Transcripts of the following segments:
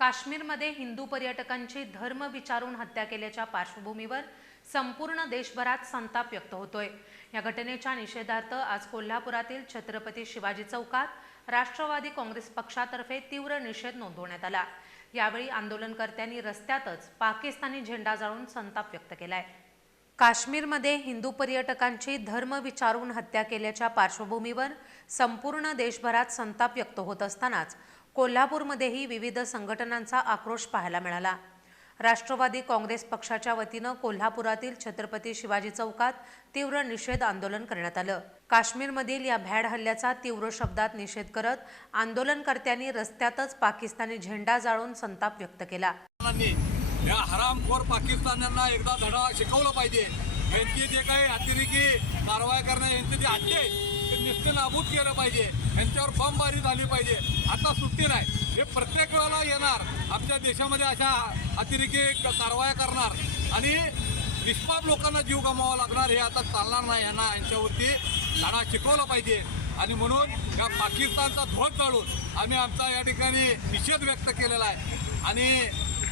काश्मीरमध्ये हिंदू पर्यटकांची धर्म विचारून हत्या केल्याच्या पार्श्वभूमीवर संपूर्ण देशभरात संताप व्यक्त होतोय। या घटनेच्या निषेधार्थ आज कोल्हापुरातील छत्रपती शिवाजी चौकात राष्ट्रवादी काँग्रेस पक्षातर्फे तीव्र निषेध नोंदवण्यात आला। यावेळी आंदोलनकर्त्यांनी रस्त्यातच पाकिस्तानी झेंडा जाळून संताप व्यक्त केलाय। काश्मीरमध्ये हिंदू पर्यटकांची धर्म विचारून हत्या केल्याच्या पार्श्वभूमीवर संपूर्ण देशभरात संताप व्यक्त होत असतानाच कोल्हापूरमध्येही विविध संघटनांचा आक्रोश पाहायला मिळाला। राष्ट्रवादी काँग्रेस पक्षाच्या वतीनं कोल्हापुरातील छत्रपती शिवाजी चौकात तीव्र निषेध आंदोलन करण्यात आलं। काश्मीरमधील या भ्याड हल्ल्याचा तीव्र शब्दात निषेध करत आंदोलनकर्त्यांनी रस्त्यातच पाकिस्तानी झेंडा जाळून संताप व्यक्त केला। या हरामखोर पाकिस्तान्यांना एकदा धडा शिकवला पाहिजे। यांची जे काही अतिरेकी कारवाई करणे यांचे जे हत्या ते निश्चित नाबूद केलं पाहिजे। यांच्यावर बमबारी झाली पाहिजे। आता सुट्टी नाही, हे प्रत्येक वेळेला येणार। आमच्या देशामध्ये अशा अतिरेकी कारवाया करणार आणि निष्पाप लोकांना जीव गमवावा लागणार। हे आता चालणार नाही। यांना यांच्यावरती धडा शिकवला पाहिजे आणि म्हणून या पाकिस्तानचा ध्वज जाळून आम्ही आमचा या ठिकाणी निषेध व्यक्त केलेला आहे। आणि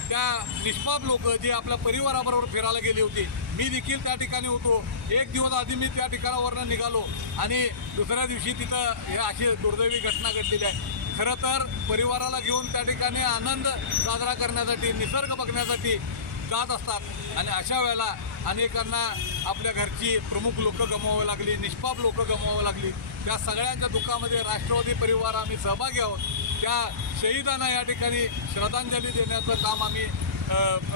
त्या निष्पाप लोक जे आपल्या परिवाराबरोबर फिरायला गेली होती, मी देखील त्या ठिकाणी होतो। एक दिवस आधी मी त्या ठिकाणावरनं निघालो आणि दुसऱ्या दिवशी तिथं हे अशी दुर्दैवी घटना घडलेली आहे। खरं तर परिवाराला घेऊन त्या ठिकाणी आनंद साजरा करण्यासाठी, निसर्ग बघण्यासाठी जात असतात आणि अशा वेळेला अनेकांना आपल्या घरची प्रमुख लोक गमवावी लागली, निष्पाप लोक गमवावी लागली। त्या सगळ्यांच्या दुःखामध्ये राष्ट्रवादी परिवार आम्ही सहभागी आहोत। त्या शहीदांना या ठिकाणी श्रद्धांजली देण्याचं काम आम्ही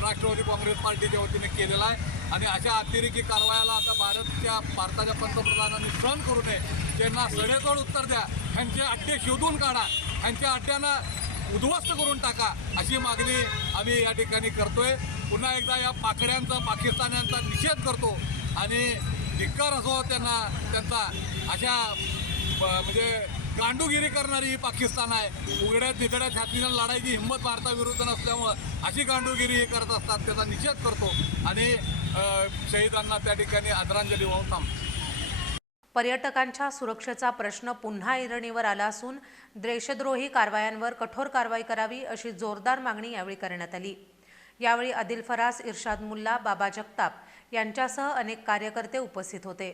राष्ट्रवादी काँग्रेस पार्टीच्या वतीने केलेलं आहे। आणि अशा अतिरेकी कारवायाला आता भारताच्या पंतप्रधानांनी सहन करू नये। त्यांना सडेतोड उत्तर द्या, त्यांचे अड्डे शोधून काढा, त्यांच्या अड्ड्यांना उद्ध्वस्त करून टाका, अशी मागणी आम्ही या ठिकाणी करतोय। पुन्हा एकदा या पाकड्यांचा, पाकिस्तान्यांचा निषेध करतो आणि धिक्कार असो त्यांना, त्यांचा अशा म्हणजे गांडूगिरी करणारी ही पाकिस्तान आहे। उघड्यात निधड्या छातीनं लढायची हिंमत भारताविरुद्ध नसल्यामुळं अशी गांडूगिरी हे करत असतात। त्याचा निषेध करतो आणि शहीदांना त्या ठिकाणी आदरांजली वाहून थांबतो। पर्यटकांच्या सुरक्षेचा प्रश्न पुन्हा ऐरणीवर आला असून देशद्रोही कारवायांवर कठोर कारवाई करावी अशी जोरदार मागणी यावेळी करण्यात आली। यावेळी आदिल फरास, इर्शाद मुल्ला, बाबा जगताप यांच्यासह अनेक कार्यकर्ते उपस्थित होते।